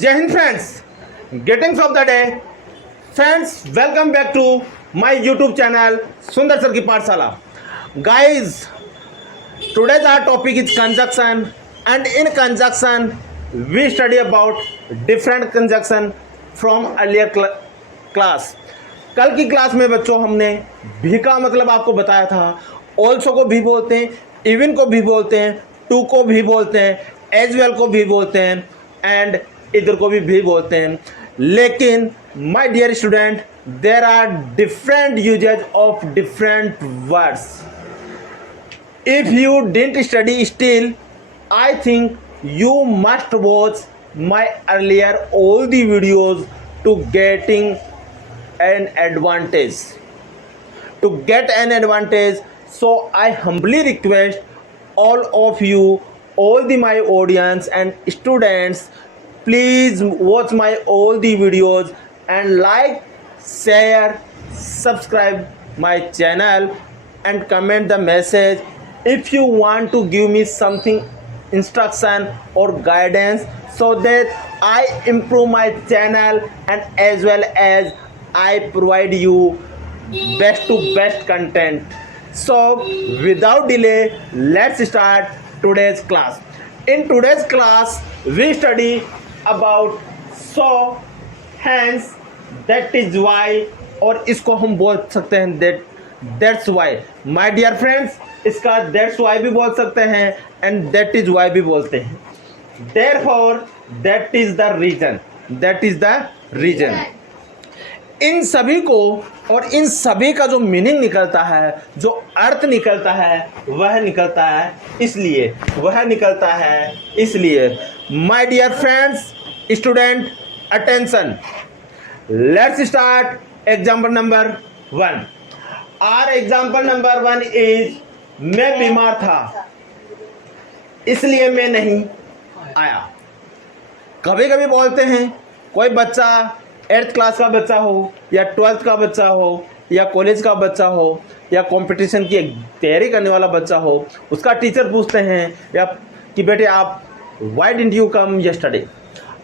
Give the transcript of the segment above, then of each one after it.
Jai Hind friends, greetings of the day. Friends, welcome back to my YouTube channel Sundar Sir Ki Pathshala. Guys, today's our topic is conjunction, and in conjunction we study about different conjunction from earlier class. कल की class में बच्चों हमने भी का मतलब आपको बताया था. ऑल्सो को भी बोलते हैं, इवन को भी बोलते हैं, टू को भी बोलते हैं, एज वेल को भी बोलते हैं एंड इधर को भी बोलते हैं. लेकिन my dear student, there are different usages of different words. If you didn't study still, I think you must watch my earlier all the videos to getting an advantage. To get an advantage, so I humbly request all of you, all the my audience and students, please watch my all the videos and like, share, subscribe my channel and comment the message if you want to give me something instruction or guidance so that I improve my channel and as well as I provide you best to best content. So without delay, let's start today's class. In today's class we study about so, hence, that is why, और इसको हम बोल सकते हैं that's why. My dear friends, इसका that's why भी बोल सकते हैं and that is why भी बोलते हैं. Therefore, that is the reason. That is the reason. इन सभी को और इन सभी का जो मीनिंग निकलता है, जो अर्थ निकलता है, वह निकलता है इसलिए, वह निकलता है इसलिए. My dear friends, student, attention. Let's start example number 1. Our example number 1 is मैं बीमार था इसलिए मैं नहीं आया. कभी कभी बोलते हैं कोई बच्चा 8th क्लास का बच्चा हो या 12th का बच्चा हो या कॉलेज का बच्चा हो या कंपटीशन की तैयारी करने वाला बच्चा हो, उसका टीचर पूछते हैं या कि बेटे आप why didn't you come yesterday,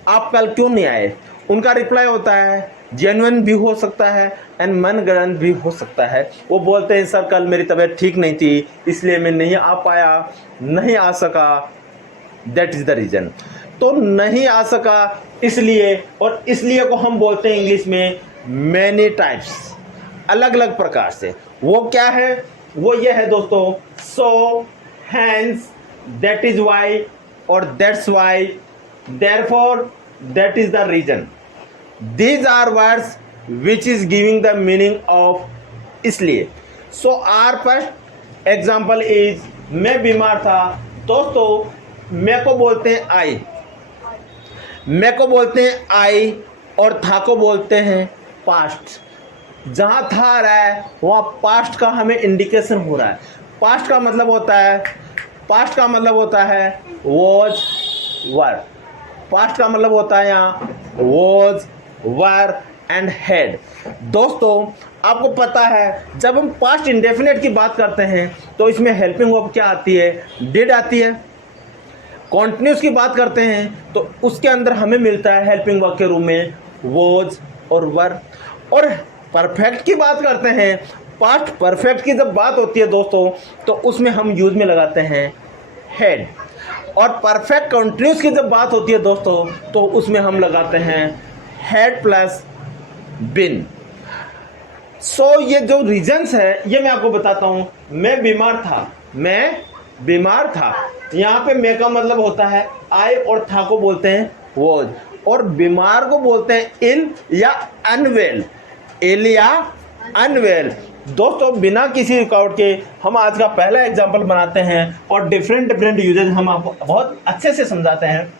आप कल क्यों नहीं आए. उनका रिप्लाई होता है जेन्युइन भी हो सकता है एंड मनगढ़ंत भी हो सकता है. वो बोलते हैं सर कल मेरी तबीयत ठीक नहीं थी इसलिए मैं नहीं आ पाया, नहीं आ सका. That is the reason. तो नहीं आ सका इसलिए, और इसलिए को हम बोलते हैं इंग्लिश में मैनी टाइप्स, अलग अलग प्रकार से. वो क्या है? वो ये है दोस्तों, सो, हैंस, दैट इज़ वाई और that's why, therefore, that is the reason. These are words which is giving the meaning of इसलिए. So our first example is मैं बीमार था. दोस्तों मैं को बोलते हैं आई, मैं को बोलते हैं आई और था को बोलते हैं पास्ट. जहाँ था आ रहा है वहाँ पास्ट का हमें इंडिकेशन हो रहा है. पास्ट का मतलब होता है, पास्ट का मतलब होता है वॉज, वर. पास्ट का मतलब होता है यहाँ वॉज, वर एंड हैड. दोस्तों आपको पता है जब हम पास्ट इंडेफिनेट की बात करते हैं तो इसमें हेल्पिंग वर्ब क्या आती है? डिड आती है. कॉन्टिन्यूस की बात करते हैं तो उसके अंदर हमें मिलता है हेल्पिंग वर्ब के रूप में वॉज और वर. और परफेक्ट की बात करते हैं, पास्ट परफेक्ट की जब बात होती है दोस्तों तो उसमें हम यूज में लगाते हैं हैड. और परफेक्ट कंटिन्यूस की जब बात होती है दोस्तों तो उसमें हम लगाते हैं हैड प्लस बिन. सो ये जो रीजंस है ये मैं आपको बताता हूँ. मैं बीमार था, मैं बीमार था. यहाँ पे मैं का मतलब होता है आई और था को बोलते हैं वॉज, और बीमार को बोलते हैं इल या अनवेल, इल या अनवेल. दोस्तों बिना किसी रुकावट के हम आज का पहला एग्जाम्पल बनाते हैं और डिफरेंट यूजेज हम आपको बहुत अच्छे से समझाते हैं.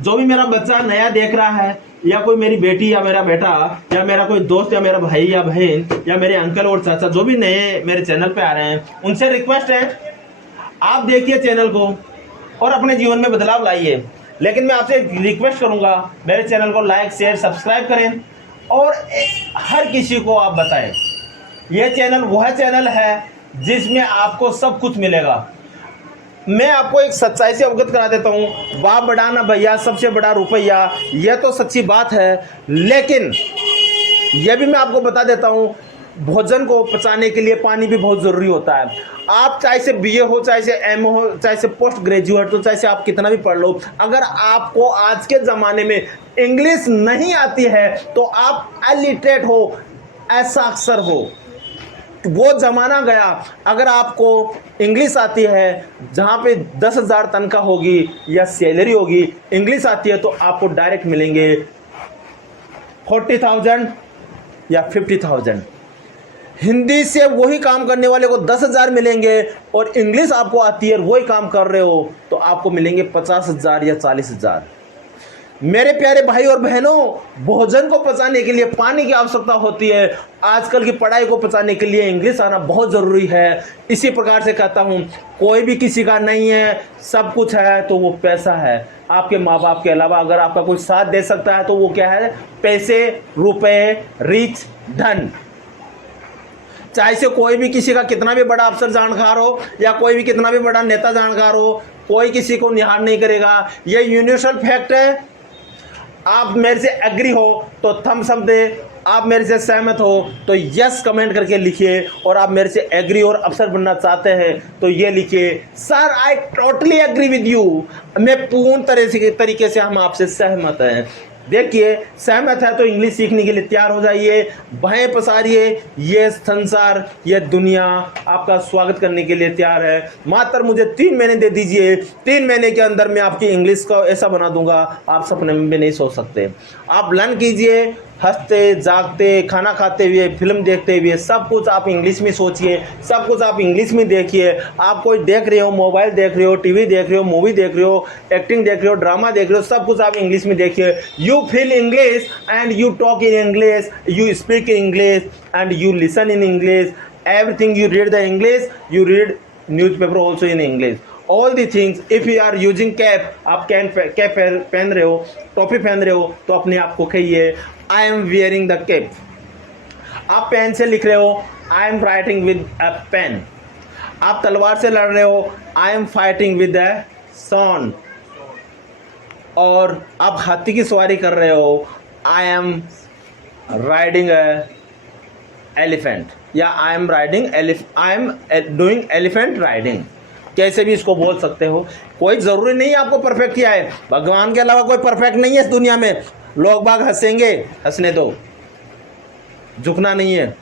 जो भी मेरा बच्चा नया देख रहा है या कोई मेरी बेटी या मेरा बेटा या मेरा कोई दोस्त या मेरा भाई या बहन या मेरे अंकल और चाचा जो भी नए मेरे चैनल पे आ रहे हैं, उनसे रिक्वेस्ट है आप देखिए चैनल को और अपने जीवन में बदलाव लाइए. लेकिन मैं आपसे रिक्वेस्ट करूँगा मेरे चैनल को लाइक, शेयर, सब्सक्राइब करें और हर किसी को आप बताएं. यह चैनल वह चैनल है जिसमें आपको सब कुछ मिलेगा. मैं आपको एक सच्चाई से अवगत करा देता हूँ, बाप बड़ा ना भैया सबसे बड़ा रुपया, यह तो सच्ची बात है। लेकिन यह भी मैं आपको बता देता हूँ, भोजन को पचाने के लिए पानी भी बहुत ज़रूरी होता है। आप चाहे से बीए हो, चाहे से एम हो, चाहे से पोस्ट ग्रेजुएट हो, चाहे से आप कितना भी पढ़ लो, अगर आपको आज के ज़माने में इंग्लिश नहीं आती है तो आप इलिटरेट हो, असाक्षर हो। वो ज़माना गया, अगर आपको इंग्लिश आती है, जहाँ पे 10,000 तनख्वाह होगी या सैलरी होगी, इंग्लिश आती है तो आपको डायरेक्ट मिलेंगे 40,000 या 50,000। हिंदी से वही काम करने वाले को 10,000 मिलेंगे, और इंग्लिश आपको आती है वही काम कर रहे हो तो आपको मिलेंगे 50,000 या 40,000। मेरे प्यारे भाई और बहनों, भोजन को पचाने के लिए पानी की आवश्यकता होती है। आजकल की पढ़ाई को पचाने के लिए इंग्लिश आना बहुत ज़रूरी है। इसी प्रकार से कहता हूँ, कोई भी किसी का नहीं है, सब कुछ है तो वो पैसा है। आपके माँ बाप के अलावा अगर आपका कोई साथ दे सकता है तो वो क्या है? पैसे, रुपए, रिच, धन। चाहे से कोई भी किसी का कितना भी बड़ा अफसर जानकार हो या कोई भी कितना भी बड़ा नेता जानकार हो, कोई किसी को निहार नहीं करेगा। ये यूनिवर्सल फैक्ट है। आप मेरे से एग्री हो तो थम्स अप दे, आप मेरे से सहमत हो तो यस कमेंट करके लिखिए, और आप मेरे से एग्री और अफसर बनना चाहते हैं तो ये लिखिए, sir I totally agree with you. मैं पूर्ण तरीके से हम आपसे सहमत हैं। देखिए, सहमत है तो इंग्लिश सीखने के लिए तैयार हो जाइए, बाहें पसारिए। ये संसार, ये दुनिया आपका स्वागत करने के लिए तैयार है। मात्र मुझे 3 महीने दे दीजिए, 3 महीने के अंदर मैं आपकी इंग्लिश को ऐसा बना दूंगा आप सपने में भी नहीं सोच सकते। आप लर्न कीजिए, हंसते जागते, खाना खाते हुए, फिल्म देखते हुए, सब कुछ आप इंग्लिश में सोचिए, सब कुछ आप इंग्लिश में देखिए। आप कोई देख रहे हो, मोबाइल देख रहे हो, टीवी देख रहे हो, मूवी देख रहे हो, एक्टिंग देख रहे हो, ड्रामा देख रहे हो, सब कुछ आप इंग्लिश में देखिए। You feel English and you talk in English, you speak in English and you listen in English, everything you read the English, you read newspaper also in English. All the things, if you are using cap, आप cap पहन रहे हो, टोपी पहन रहे हो, तो अपने आप को कहिए I am wearing the cap. आप पेन से लिख रहे हो, I am writing with a pen. आप तलवार से लड़ रहे हो, I am fighting with a सॉन। और आप हाथी की सवारी कर रहे हो, I am riding a elephant, या I am doing elephant riding. कैसे भी इसको बोल सकते हो। कोई ज़रूरी नहीं है आपको परफेक्ट किया है, भगवान के अलावा कोई परफेक्ट नहीं है इस दुनिया में। लोग बाग हंसेंगे, हंसने दो, झुकना नहीं है।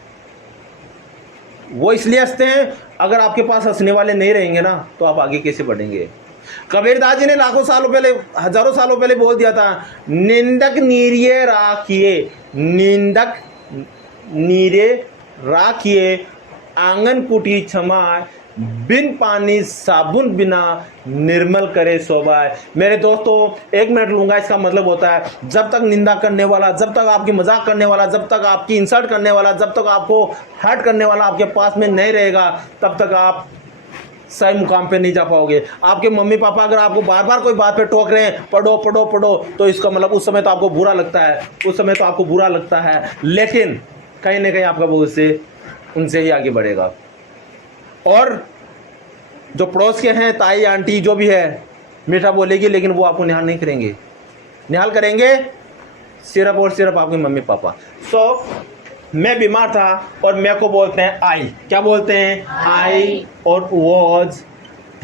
वो इसलिए हंसते हैं, अगर आपके पास हंसने वाले नहीं रहेंगे ना तो आप आगे कैसे बढ़ेंगे। कबीरदास जी ने लाखों सालों पहले, हजारों सालों पहले बोल दिया था, निंदक नीरिये राखिए, निंदक नीरे राखिए, आंगन कुटी क्षमा, बिन पानी साबुन बिना निर्मल करे शोभाए। मेरे दोस्तों, 1 मिनट लूंगा, इसका मतलब होता है जब तक निंदा करने वाला, जब तक आपकी मजाक करने वाला, जब तक आपकी इंसल्ट करने वाला, जब तक आपको हर्ट करने वाला आपके पास में नहीं रहेगा, तब तक आप सही मुकाम पे नहीं जा पाओगे। आपके मम्मी पापा अगर आपको बार बार कोई बात पे टोक रहे हैं, पढ़ो पढ़ो पढ़ो, तो इसका मतलब उस समय तो आपको बुरा लगता है, उस समय तो आपको बुरा लगता है, लेकिन कहीं ना कहीं आपका भविष्य उनसे ही आगे बढ़ेगा। और जो पड़ोस के हैं, ताई आंटी जो भी है, मीठा बोलेगी, लेकिन वो आपको निहाल नहीं करेंगे। निहाल करेंगे सिर्फ और सिर्फ आपके मम्मी पापा। मैं बीमार था और मैं को बोलते हैं आई। क्या बोलते हैं? आई। और वॉज,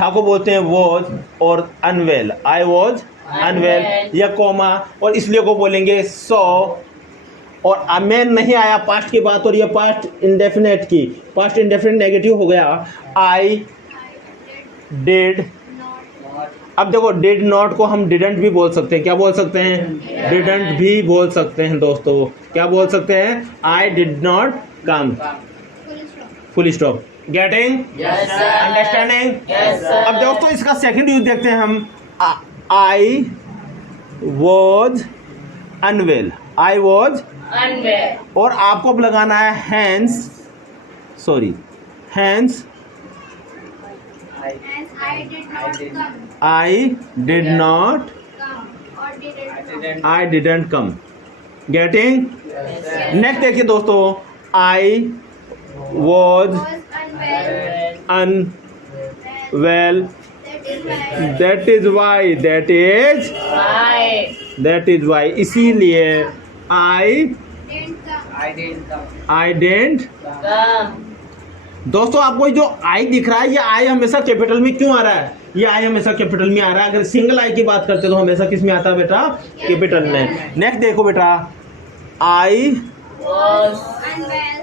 था को बोलते हैं वॉज, और अनवेल, आई वॉज अनवेल, या कोमा, और इसलिए को बोलेंगे सो। और मैं नहीं आया, पास्ट की बात, और ये पास्ट इंडेफिनेट की, पास्ट इंडेफिनेट नेगेटिव हो गया। I did. अब देखो, डिड नॉट को हम डिडंट भी बोल सकते हैं। क्या बोल सकते हैं? डिडंट भी बोल सकते हैं दोस्तों। क्या बोल सकते हैं? I did not come, full stop. Getting? Understanding? अब दोस्तों, इसका सेकंड यूज देखते हैं हम। I was unwell, I was unwell, और आपको अब लगाना है hence, sorry, hence I did not come, I didn't come. Getting? Next देखिए दोस्तों, I was unwell, That is why. That is Why? that is why. इसीलिए I didn't. Come. दोस्तों आपको जो आई दिख रहा है, ये आई हमेशा कैपिटल में क्यों आ रहा है? ये आई हमेशा कैपिटल में आ रहा है। अगर सिंगल आई की बात करते तो हमेशा किस में आता है बेटा? कैपिटल में। नेक्स्ट देखो बेटा, I Was unwell.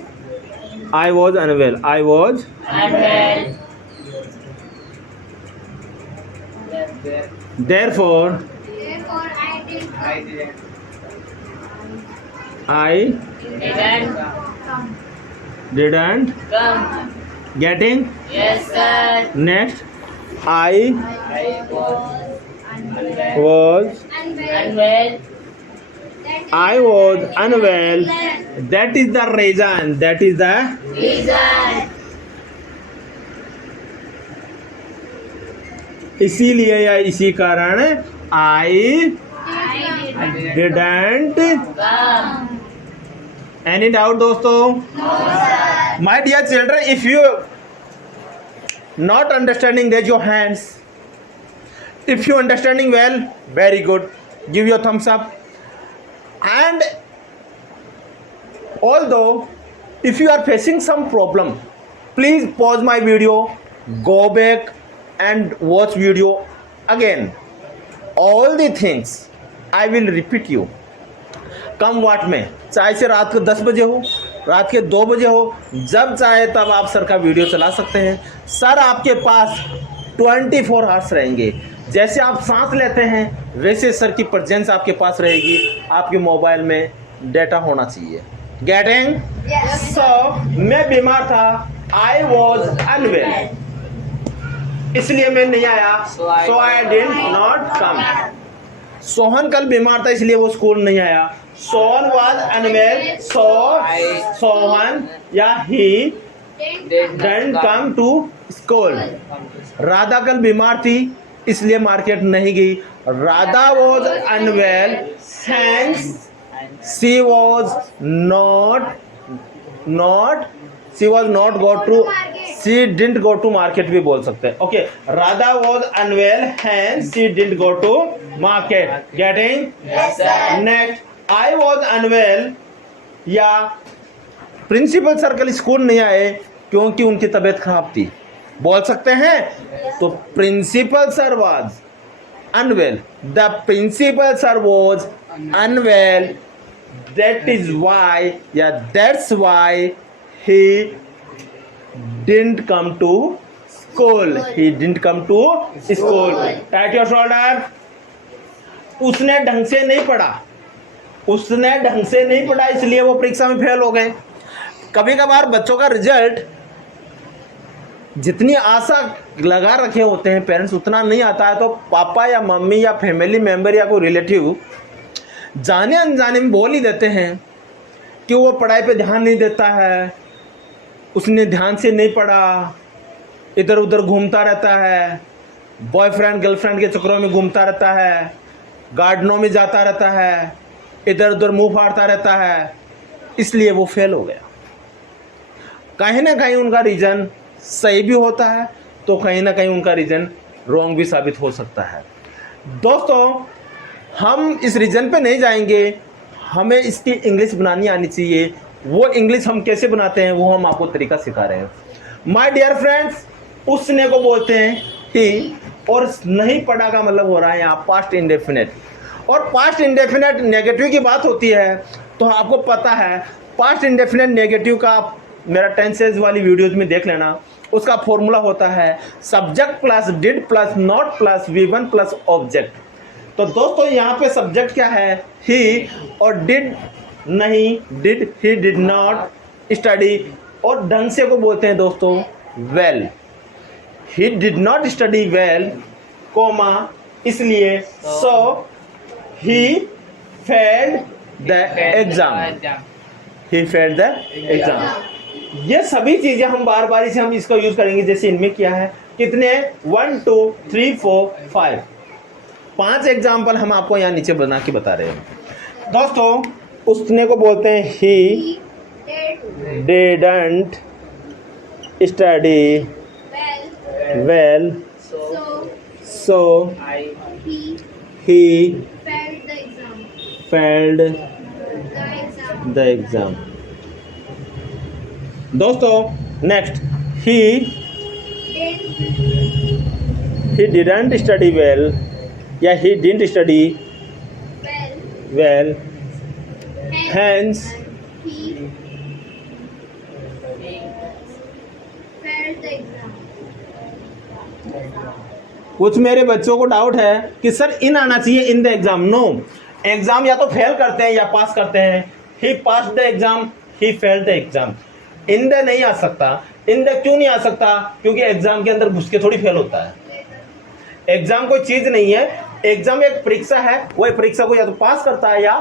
I was unwell. Therefore I Didn't didn't come. Getting. Yes, sir. Next I was Unwell. I was unwell. That is the reason. That is the Reason. इसीलिए या इसी कारण I didn't. Come. Any doubt दोस्तों? My dear children, if you not understanding, raise your hands. If you understanding well, very good. Give your thumbs up. And although if you are facing some problem, please pause my video, go back and watch video again. All the things I will repeat you. कम वाट में, चाहे से रात को 10 बजे हो, रात के 2 बजे हो, जब चाहे तब आप सर का वीडियो चला सकते हैं। सर आपके पास 24 आवर्स रहेंगे। जैसे आप सांस लेते हैं वैसे सर की प्रेजेंस आपके पास रहेगी। आपके मोबाइल में डेटा होना चाहिए। गेटिंग? सो मैं बीमार था, आई वॉज अनवेल, इसलिए मैं नहीं आया। So I did not come. Sohan कल बीमार था इसलिए वो स्कूल नहीं आया। Sohan was unwell, so Sohan या he didn't come to school. Radha कल बीमार थी इसलिए मार्केट नहीं गई। Radha was unwell, hence she was not go to, she didn't go to market भी बोल सकते हैं। Okay, Radha was unwell, hence she didn't go to market. Getting? Yes, sir. Next, I was unwell या प्रिंसिपल सर कल school नहीं आए क्योंकि उनकी तबीयत खराब थी, बोल सकते हैं। तो principal sir was unwell, the principal sir was unwell, that is why या that's why he didn't come to school. He didn't come to school. Tight your shoulder. उसने ढंग से नहीं पढ़ा, उसने ढंग से नहीं पढ़ा इसलिए वो परीक्षा में फेल हो गए। कभी कभार बच्चों का रिजल्ट जितनी आशा लगा रखे होते हैं पेरेंट्स उतना नहीं आता है, तो पापा या मम्मी या फैमिली मेम्बर या कोई रिलेटिव जाने अनजाने में बोल ही देते हैं कि वो पढ़ाई पे ध्यान नहीं देता है, उसने ध्यान से नहीं पढ़ा, इधर उधर घूमता रहता है, बॉयफ्रेंड गर्लफ्रेंड के चक्करों में घूमता रहता है, गार्डनों में जाता रहता है, इधर उधर मुंह फाड़ता रहता है, इसलिए वो फेल हो गया। कहीं ना कहीं उनका रीज़न सही भी होता है तो कहीं ना कहीं उनका रीज़न रॉन्ग भी साबित हो सकता है। दोस्तों हम इस रीज़न पे नहीं जाएंगे, हमें इसकी इंग्लिश बनानी आनी चाहिए। वो इंग्लिश हम कैसे बनाते हैं वो हम आपको तरीका सिखा रहे हैं। माय डियर फ्रेंड्स, उसने को बोलते हैं ही, और नहीं पढ़ा का मतलब हो रहा है यहाँ पास्ट इंडेफिनेट। और पास्ट इंडेफिनेट नेगेटिव की बात होती है तो आपको पता है पास्ट इंडेफिनेट नेगेटिव का मेरा टेंसेज वाली वीडियोज में देख लेना। उसका फॉर्मूला होता है subject plus did plus not plus V1 plus object. तो दोस्तों यहाँ पे सब्जेक्ट क्या है? ही, और डिड नहीं, did he did not study, और ढंग से को बोलते हैं दोस्तों well. He did not study well, comma, इसलिए so he failed the exam. He failed the exam. ये सभी चीजें हम बार बार से हम इसका यूज करेंगे। जैसे इनमें क्या है, कितने 1 2 3 4 5 5 एग्जाम्पल हम आपको यहाँ नीचे बना के बता रहे हैं। दोस्तों उसने को बोलते हैं ही didn't study well, so He he failed the exam. failed The exam. the exam. दोस्तों next he didn't study well या he didn't study Well. well, hence He failed the exam. कुछ मेरे बच्चों को डाउट है कि सर इन आना चाहिए in the exam. No, exam या तो फेल करते हैं या पास करते हैं। He pass the exam, he fail the exam. In the नहीं आ सकता। इन द क्यों नहीं आ सकता? क्योंकि एग्जाम के अंदर घुस के थोड़ी फेल होता है। एग्जाम कोई चीज नहीं है, एग्जाम एक परीक्षा है। वो परीक्षा को या तो पास करता है या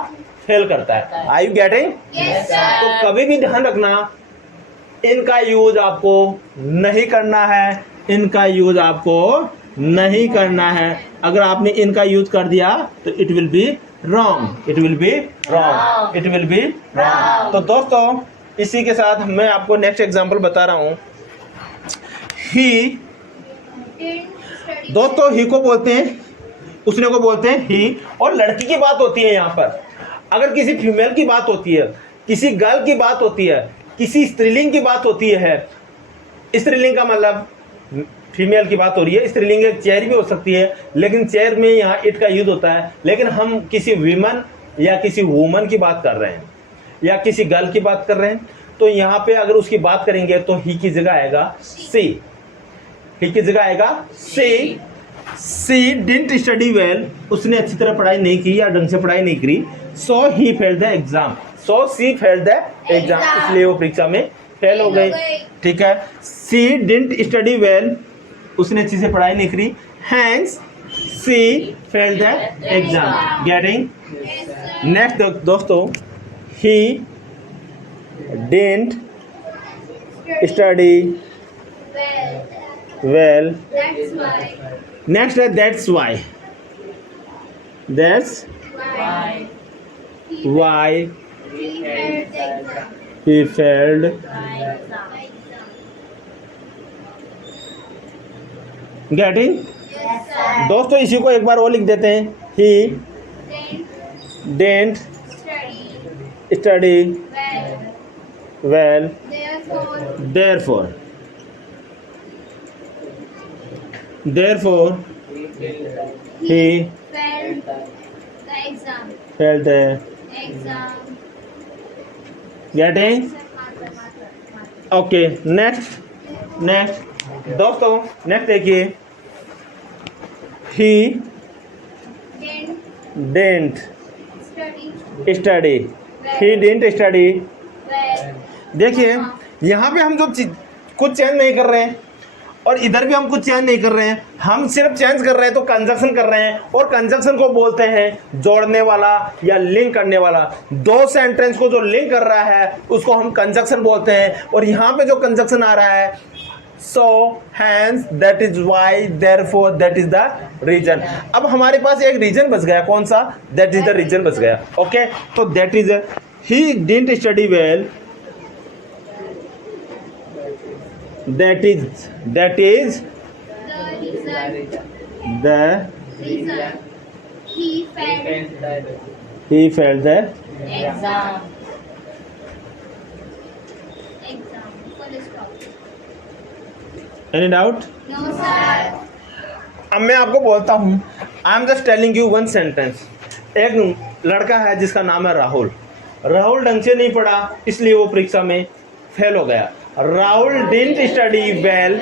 फेल करता है। Are you getting? Yes, sir. तो कभी भी ध्यान रखना, इनका यूज आपको नहीं करना है। इनका यूज आपको नहीं करना है। अगर आपने इनका यूज कर दिया तो it will be wrong, it will be wrong, it will be wrong. तो दोस्तों इसी के साथ मैं आपको नेक्स्ट एग्जांपल बता रहा हूं। ही, Didn't study. दोस्तों ही को बोलते हैं, उसने को बोलते हैं ही। और लड़की की बात होती है यहाँ पर। अगर किसी फीमेल की बात होती है, किसी गर्ल की बात होती है, किसी स्त्रीलिंग की बात होती है, स्त्रीलिंग का मतलब फीमेल की बात हो रही है। स्त्रीलिंग एक चेयर भी हो सकती है, लेकिन चेयर में यहाँ इट का यूज होता है। लेकिन हम किसी विमन या किसी वुमन की बात कर रहे हैं या किसी गर्ल की बात कर रहे हैं, तो यहाँ पे अगर उसकी बात करेंगे तो ही की जगह आएगा सी। ही की जगह आएगा सी। सी डिडंट स्टडी वेल, उसने अच्छी तरह पढ़ाई नहीं की या ढंग से पढ़ाई नहीं करी। So he failed the exam, so she failed the exam, इसलिए वो परीक्षा में फेल हो गई। ठीक है। सी डिडंट स्टडी वेल, उसने अच्छी से पढ़ाई नहीं करी। Hence she failed the exam. Getting? Yes, sir. Next दोस्तों, he didn't study Well, well. that's why. Next है that's why. That's Why? Why He failed the exam. He failed. Getting? Yes, sir. दोस्तों इसी को एक बार और लिख देते हैं। ही Didn't didn't study study well. Well, Therefore, therefore he failed the exam. failed the Exam. getting? Okay next दोस्तों, next देखिए। ही Didn't didn't study study, he didn't study. well. देखिए यहाँ पे हम जो कुछ चेंज नहीं कर रहे हैं और इधर भी हम कुछ चेंज नहीं कर रहे हैं, हम सिर्फ चेंज कर रहे हैं तो कंजक्शन कर रहे हैं। और कंजक्शन को बोलते हैं जोड़ने वाला या लिंक करने वाला। दो सेंटेंस को जो लिंक कर रहा है उसको हम कंजक्शन बोलते हैं। और यहाँ पे जो कंजक्शन आ रहा है, so hence that is why therefore that is the reason. अब हमारे पास एक रीजन बच गया, कौन सा? दैट इज द रीजन बच गया। ओके, तो that is he didn't study well, that is The reason. the Reason. He failed he failed the exam. Exam. Full stop. any doubt? No, sir. अब मैं आपको बोलता हूँ, I am just telling you one sentence. एक लड़का है जिसका नाम है राहुल। राहुल ढंग से नहीं पढ़ा इसलिए वो परीक्षा में फेल हो गया। Rahul didn't study well,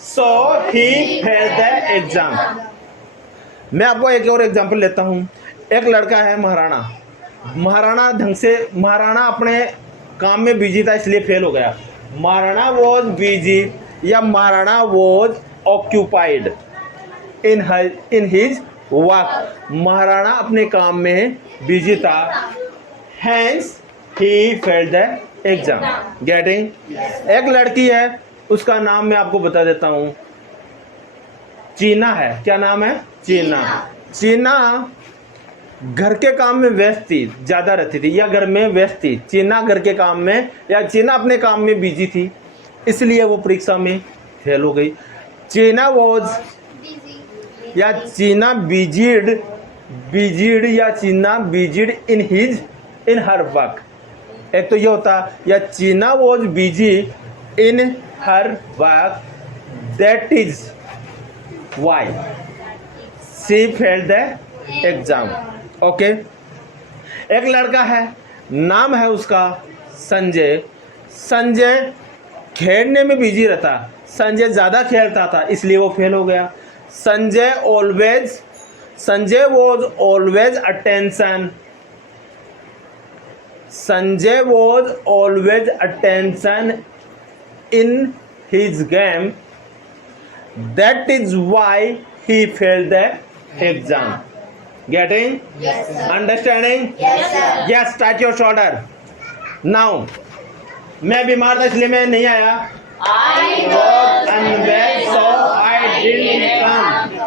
so he failed the exam. मैं आपको एक और एग्जांपल लेता हूँ। एक लड़का है महाराणा। महाराणा अपने काम में बिजी था इसलिए फेल हो गया। महाराणा वॉज बिजी या Maharana was occupied in his work. Maharana अपने काम में बिजी था, hence he failed the exam. Getting? एक लड़की है, उसका नाम मैं आपको बता देता हूँ, चीना है। क्या नाम है? चीना। चीना घर के काम में व्यस्त थी, ज़्यादा रहती थी या घर में व्यस्त थी। चीना घर के काम में या चीना अपने काम में बिजी थी इसलिए वो परीक्षा में फेल हो गई। चीना वॉज Busy. या चीना बिजीड या चीना बिजीड इन हर वर्क। एक तो ये होता या चीना was busy in her work, that is why she failed the exam. Okay, एक लड़का है, नाम है उसका संजय। संजय खेलने में बिजी रहता, संजय ज़्यादा खेलता था इसलिए वो फेल हो गया। Sanjay was always attention, Sanjay was always attention in his game, that is why he failed the exam. Getting? Yes, sir. Understanding? Yes, sir. Yes, touch your shoulder. Now, मैं बीमार था इसलिए मैं नहीं आया। I was unwell, so I didn't come.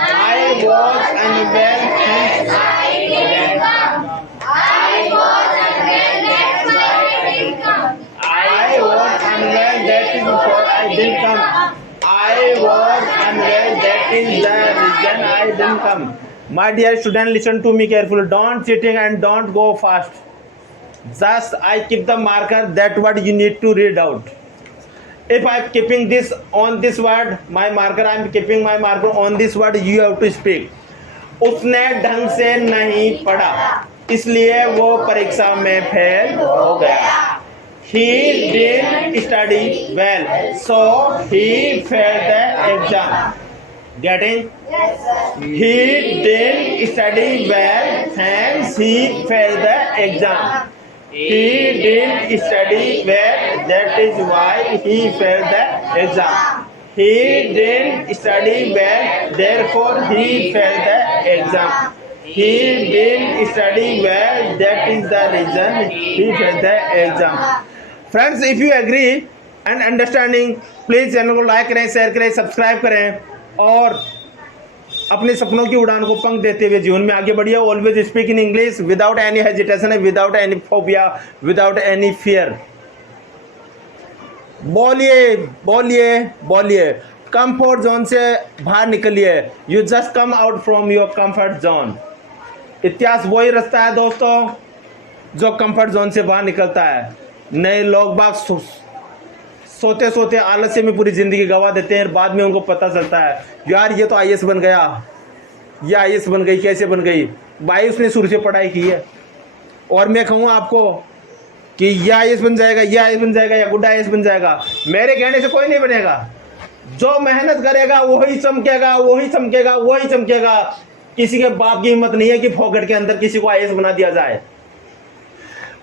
I was unwell, hence I didn't come. I was unwell, that's why I didn't come. I was unwell, that is why I didn't come. I was unwell, that is the reason I didn't come. My dear student, listen to me carefully. Don't cheating and don't go fast. Just I keep the marker, that what you need to read out. If I am keeping this on this word, my marker, I am keeping my marker on this word, you have to speak. उसने ढंग से नहीं पढ़ा इसलिए वो परीक्षा में fail हो गया। He didn't study well, so he failed the exam. Getting? Yes, sir. He didn't study well, hence he failed the exam. He didn't study well, that is why he failed the exam. He didn't study well, therefore he failed the exam. He didn't study well, that is the reason he failed the exam. Friends, if you agree and understanding, please channel को like करें, share करें, subscribe करें और अपने सपनों की उड़ान को पंख देते हुए जीवन में आगे बढ़िए। Always speak in English without any hesitation, without any phobia, without any fear. बोलिए बोलिए बोलिए, कंफर्ट जोन से बाहर निकलिए। You just come out from your comfort zone. इतिहास वही रास्ता है दोस्तों जो कंफर्ट जोन से बाहर निकलता है। नए लोग बाग सोते सोते आलस्य में पूरी ज़िंदगी गवा देते हैं, बाद में उनको पता चलता है यार ये तो आईएएस बन गया, ये आईएएस बन गई, कैसे बन गई भाई, उसने शुरू से पढ़ाई की है। और मैं कहूँ आपको कि ये आईएएस बन जाएगा, ये आईएएस बन जाएगा या गुड आईएएस बन जाएगा, मेरे कहने से कोई नहीं बनेगा। जो मेहनत करेगा वही चमकेगा, वही चमकेगा, वही चमकेगा। किसी के बाप की हिम्मत नहीं है कि फोकट के अंदर किसी को आईएएस बना दिया जाए।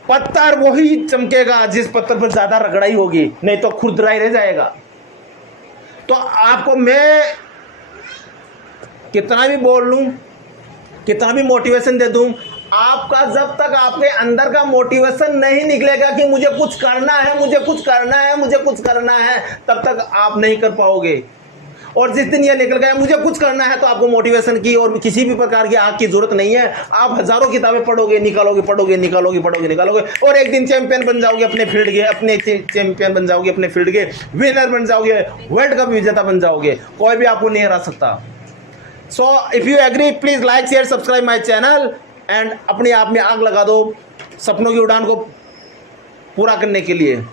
पत्थर वही चमकेगा जिस पत्थर पर ज्यादा रगड़ाई होगी, नहीं तो खुरदराई रह जाएगा। तो आपको मैं कितना भी बोल लूं, कितना भी मोटिवेशन दे दूं, आपका जब तक आपके अंदर का मोटिवेशन नहीं निकलेगा कि मुझे कुछ करना है, मुझे कुछ करना है, मुझे कुछ करना है, तब तक आप नहीं कर पाओगे। और जिस दिन ये निकल गया मुझे कुछ करना है, तो आपको मोटिवेशन की और किसी भी प्रकार की आग की जरूरत नहीं है। आप हजारों किताबें पढ़ोगे, निकालोगे, पढ़ोगे, निकालोगे, पढ़ोगे, निकालोगे, और एक दिन चैंपियन बन जाओगे अपने फील्ड के, अपने चैंपियन बन जाओगे अपने फील्ड के, विनर बन जाओगे, वर्ल्ड कप विजेता बन जाओगे। कोई भी आपको नहीं हरा सकता। So if you agree, please like, share, subscribe my channel and अपने आप में आग लगा दो सपनों की उड़ान को पूरा करने के लिए।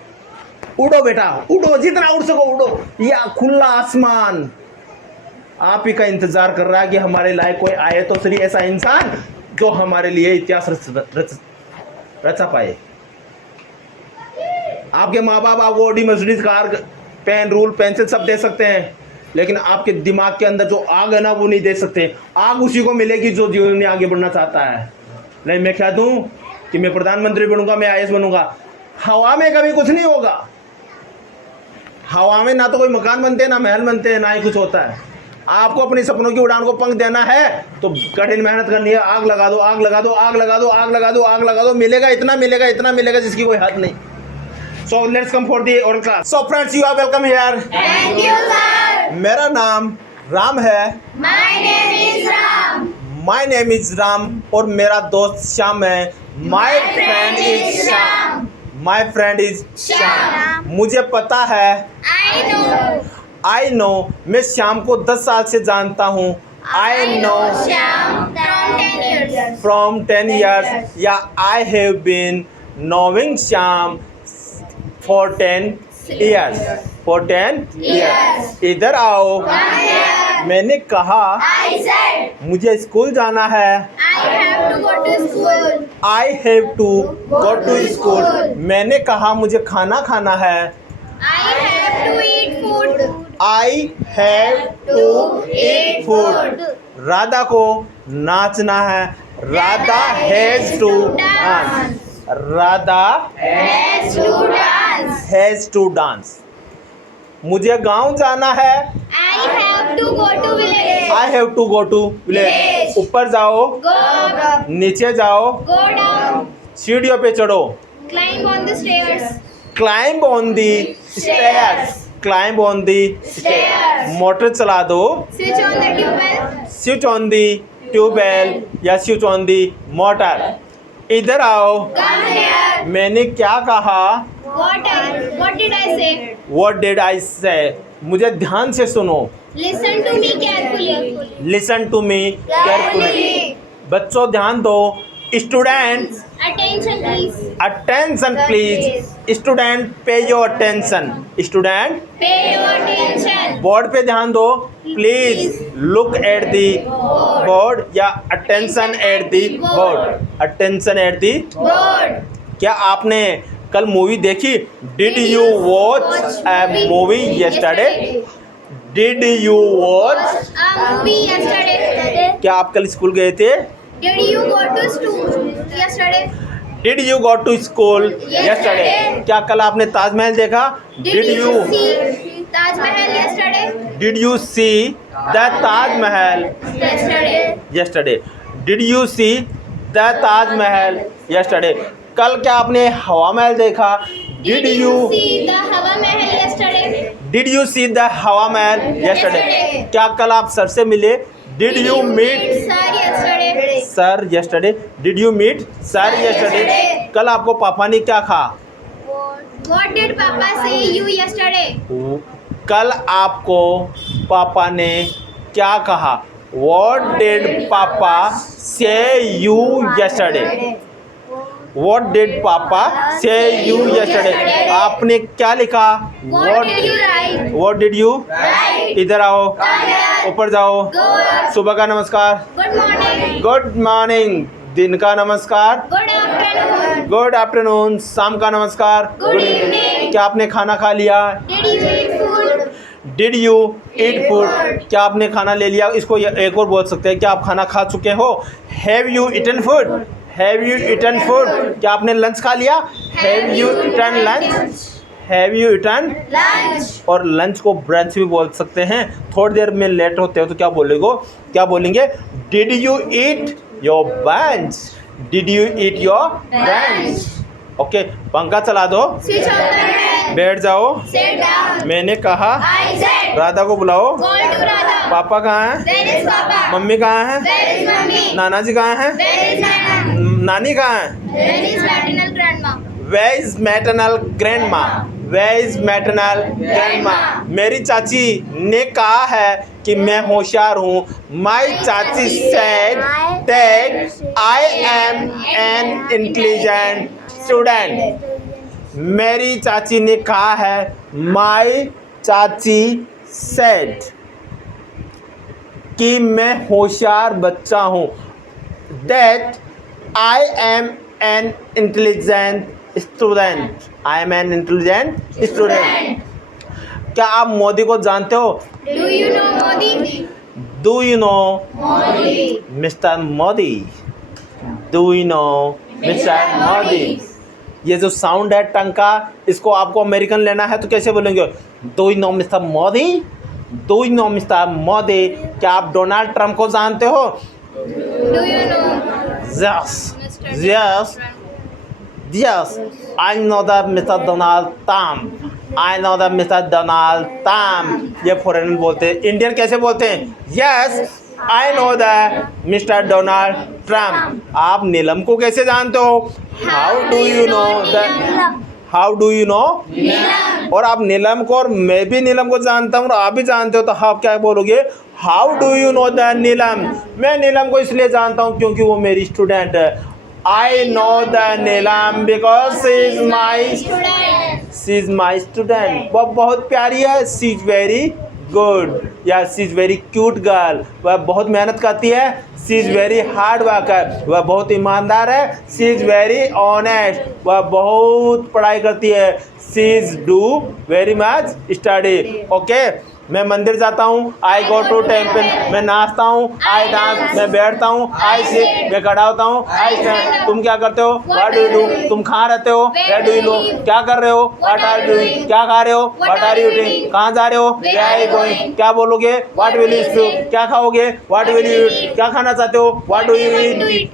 उड़ो बेटा, उड़ो, जितना उड़ सको उड़ो। या खुला आसमान आप ही का इंतजार कर रहा है कि हमारे लायक कोई आए तो सही ऐसा इंसान जो हमारे लिए इतिहास रचा पाए। आपके माँ बाप आप Audi, Mercedes, car, pen, rule, pencil सब दे सकते हैं, लेकिन आपके दिमाग के अंदर जो आग है ना वो नहीं दे सकते। आग उसी को मिलेगी जो जीवन में आगे बढ़ना चाहता है। नहीं मैं क्या दूं कि मैं प्रधानमंत्री बनूंगा, मैं आईएएस बनूंगा, हवा में कभी कुछ नहीं होगा। हवा में ना तो कोई मकान बनते हैं, ना महल बनते हैं, ना ही कुछ होता है। आपको अपने सपनों की उड़ान को पंख देना है तो कठिन मेहनत करनी है। आग लगा दो, आग लगा दो, आग लगा दो, आग लगा दो, आग लगा दो, मिलेगा इतना, मिलेगा इतना, मिलेगा जिसकी कोई हद नहीं। So let's come for the oral class. So friends, you are welcome here. Thank you, sir. मेरा नाम राम है। My name is Ram. My name is Ram और मेरा दोस्त श्याम है। My friend is Shyam. My friend is Shyam. मुझे पता है I know. आई नो, मैं श्याम को 10 साल से जानता हूँ। I know Shyam from 10 years. From 10 years, या I have been knowing Shyam for 10 years. For 10 years. इधर आओ। Come here. मैंने कहा I said, मुझे स्कूल जाना है। I have to go to school. I have to go to school. मैंने कहा मुझे खाना खाना है। I have to eat food. I have to eat food. Radha को नाचना है। Radha has to dance. Radha Has to dance. Has to dance. मुझे गांव जाना है। I have to go to village. I have to go to village. ऊपर जाओ, Go up. नीचे जाओ, Go down. सीढ़ियों पे चढ़ो। Climb on the stairs. Climb on the stairs. Climb on the stairs. Motor चला दो। Switch on the tubewell. Switch on the tubewell या स्विच ऑन दी मोटर। इधर आओ। Come here. मैंने क्या कहा? What did I say? What did I say? मुझे ध्यान से सुनो। Listen to me carefully. Listen to me carefully. बच्चों ध्यान दो। Students Attention please. Attention please. Student pay your attention. Student Pay your attention. Board पे ध्यान दो। Please look at the board या attention at the board. Attention at the. Board. क्या आपने कल मूवी देखी? Did you watch a movie yesterday? Did you watch? A movie yesterday. क्या आप कल स्कूल गए थे? Did you go to school yesterday? Did you go to school yesterday? क्या कल आपने ताजमहल देखा? Did you see Taj Mahal yesterday? Did you see the Taj Mahal Yesterday. Yesterday? Did you see the Taj Mahal yesterday? कल क्या आपने हवा महल देखा? Did you see the Hawa Mahal yesterday? Did you see the हवा महल यस्टरडे? Yesterday. क्या कल आप सर से मिले? Did you meet Sir yesterday? Sir yesterday? Did you meet sir yesterday? yesterday. कल आपको पापा ने क्या कहा? What did Papa say you yesterday? कल आपको पापा ने क्या कहा? What did Papa say you yesterday? What did Papa say you yesterday? आपने क्या लिखा? What did you write? What did you? Write. इधर आओ, Come here. ऊपर जाओ। Go up. सुबह का नमस्कार। Good morning. Good morning. दिन का नमस्कार। Good afternoon. Good afternoon. शाम का नमस्कार। Good evening. क्या आपने खाना खा लिया? Did you eat food? Did you eat food? क्या आपने खाना ले लिया? इसको एक और बोल सकते हैं, क्या आप खाना खा चुके हो? Have you eaten food? Have you eaten food? क्या आपने लंच खा लिया? Have you eaten lunch? Have you eaten? Lunch. और लंच को ब्रंच भी बोल सकते हैं। थोड़ी देर में लेट होते हो तो क्या बोलेंगे? Did you eat your brunch? Did you eat your brunch? Okay, पंखा चला दो। Switch on the fan. बैठ जाओ। Sit down. मैंने कहा I said. राधा को बुलाओ। Call to Radha. पापा कहाँ हैं? Where is Papa? मम्मी कहाँ हैं? Where is Mummy? नाना जी कहाँ हैं? Where is Nana? नानी कहाँ हैं? Where is maternal grandma? Where is maternal grandma? Where is maternal grandma? मेरी चाची ने कहा है कि मैं होशियार हूँ। My चाची said that I am an intelligent student. मेरी चाची ने कहा है। My चाची said कि मैं होशियार बच्चा हूँ। That I am an intelligent student. I am an intelligent student. क्या आप मोदी को जानते हो? Do you know Modi? Do you know Modi. Mr. Modi? Do you know Mr. Modi? ये जो साउंड है टंग का, इसको आपको अमेरिकन लेना है तो कैसे बोलेंगे? Do you know Mr. Modi? Do you know Mr. Modi? क्या आप डोनाल्ड ट्रंप को जानते हो? Do you know Yes. Mr. Yes. Yes, I know that Mr. Donald Trump. I know that Mr. Donald Trump. ये foreigner बोलते हैं। Indian कैसे बोलते हैं? Yes, I know that Mr. Donald Trump. आप नीलम को कैसे जानते हो? How do you know that? How do you no? और आप नीलम को, और मैं भी नीलम को जानता हूँ और आप भी जानते हो, तो आप क्या बोलोगे? How do you know the Neelam? मैं नीलम को इसलिए जानता हूँ क्योंकि वो मेरी स्टूडेंट है। I know the Neelam because she is my student. वो बहुत प्यारी है। शी इज वेरी गुड या she is very cute girl. वह बहुत मेहनत करती है। She is very hard worker. वह बहुत ईमानदार है। She is very honest. वह बहुत पढ़ाई करती है। She is do very much study. Okay, मैं मंदिर जाता हूँ। आई गो टू टेम्पल। मैं नाचता हूँ। I dance. मैं बैठता हूँ। I sit. मैं खड़ा होता हूँ। I stand. तुम क्या करते हो? What do you do? तुम कहाँ रहते हो? Where do you live? क्या कर रहे हो? What are you doing? क्या खा रहे हो? What are you eating? कहाँ जा रहे हो? Where are you going? क्या बोलोगे? What will you speak? क्या खाओगे? What will you eat? क्या खाना चाहते हो? What do you eat?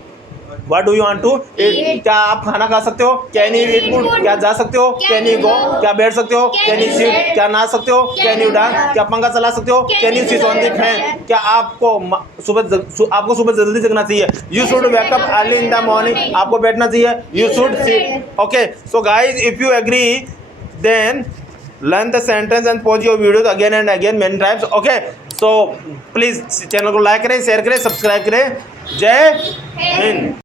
What do you want to eat? क्या आप खाना खा सकते हो? Can you eat food? क्या जा सकते हो? Can you go? क्या बैठ सकते हो? Can you sit? क्या नाच सकते हो? Can you dance? क्या पंखा चला सकते हो? Can you switch on the fan? क्या आपको सुबह जल्दी जगना चाहिए? You should wake up early in the morning. आपको बैठना चाहिए? You should sit. Okay, so guys, if you agree, then learn the sentence and pause your videos again and again many times. Okay, so please channel को like करें, share करें, subscribe करें। जय हिंद।